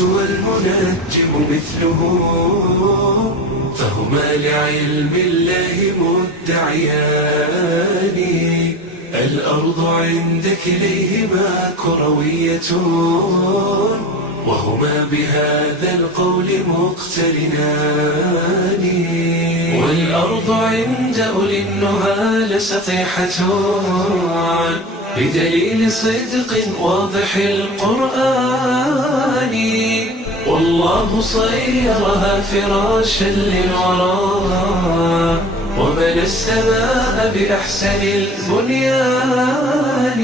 المهندس والمنجم مثله، فهما لعلم الله مدعيان. الأرض عند كليهما كروية، وهما بهذا القول مقترنان. والأرض عند أولي النهى لسطيحة، بدليل صدق واضح القرآن. والله صيرها فراشا للورى، وبنى السماء بأحسن البنيان.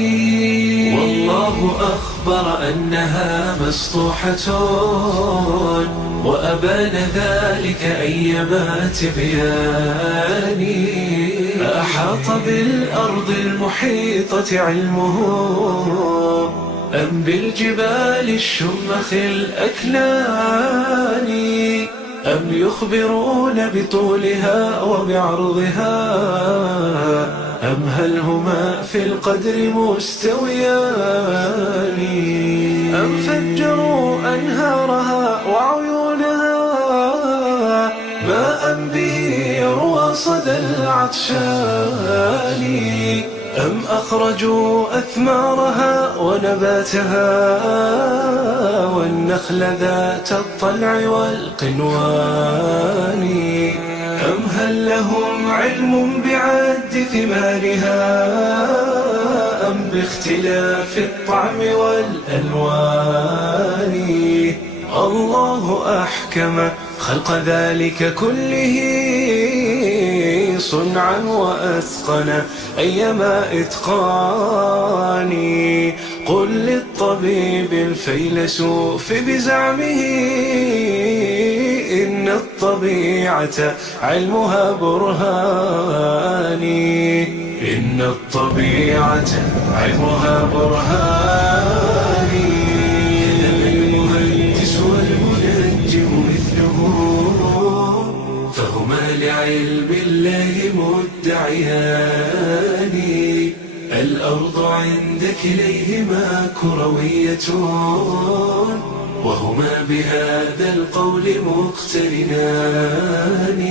والله أخبر أنها مسطوحة، وأبان ذلك أيما تبيان. أحاط بالأرض المحيطة علمه، أم بالجبال الشمخ الأكنان، أم يخبرون بطولها وبعرضها، أم هل هما في القدر مستويان، أم فجروا أنهارها وعيونها، ماء به يروى صدى العطشان، أم أخرجوا أثمارها ونباتها، والنخل ذات الطلع والقنوان، أم هل لهم علم بعد ثمارها، أم باختلاف الطعم والألوان. الله أحكم خلق ذلك كله صنعا، وأتقن أيما إتقان. قل للطبيب الفيلسوف بزعمه، إن الطبيعة علمها برهان، إن الطبيعة علمها برهان. المهندس والمنجم مثله، فهما لعلم الله مدعيان. الأرض عند كليهما كروية، وهما بهذا القول مقترنان.